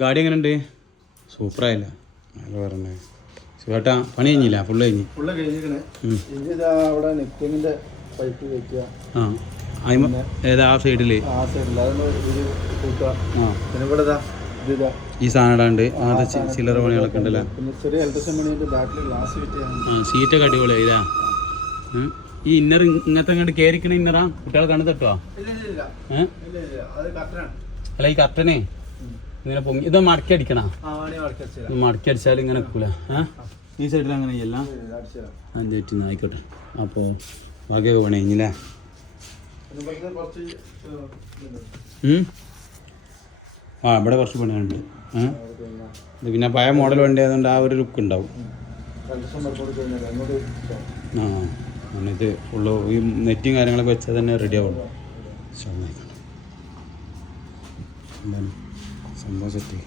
ഗാഡി എങ്ങനെയുണ്ട്? സൂപ്പറായില്ല നല്ല പറഞ്ഞേ. സുഖേട്ടാ പണി കഴിഞ്ഞില്ല? ഫുള്ള് കഴിഞ്ഞ് ഏതാ ആ സൈഡില് ഈ സാധനം ഇടാണ്ട് അങ്ങനത്തെ ചില്ലറ പണികളൊക്കെ ഉണ്ടല്ലോ. സീറ്റൊക്കെ അടിപൊളിയായില്ല. ഈ ഇന്നർ ഇങ്ങനത്തെ ഇങ്ങോട്ട് കയറിക്കണ ഇന്നറാ കുട്ടികൾ കണ്ണു തട്ടുവാ? അല്ല ഈ കർട്ടനെ ഇങ്ങനെ പൊങ്ങി ഇത് മടക്കി അടിക്കണ? മടക്കി അടിച്ചാൽ ഇങ്ങനെ വെക്കൂല. ഈ സൈഡിൽ അങ്ങനെ ചെയ്യല്ല. അഞ്ച് ആയിക്കോട്ടെ. അപ്പോൾ ബാക്കിയൊക്കെ പണി കഴിഞ്ഞില്ലേ? ഇവിടെ കുറച്ച് പണിയുണ്ട്. ഇത് പിന്നെ പഴയ മോഡൽ വണ്ടി ആയതുകൊണ്ട് ആ ഒരു ലുക്ക് ഉണ്ടാവും. ഇത് ഫുള്ള് ഈ നെറ്റും കാര്യങ്ങളൊക്കെ വെച്ചാൽ തന്നെ റെഡി ആവുള്ളൂ. എന്താണ് സംഭവം സെറ്റ്.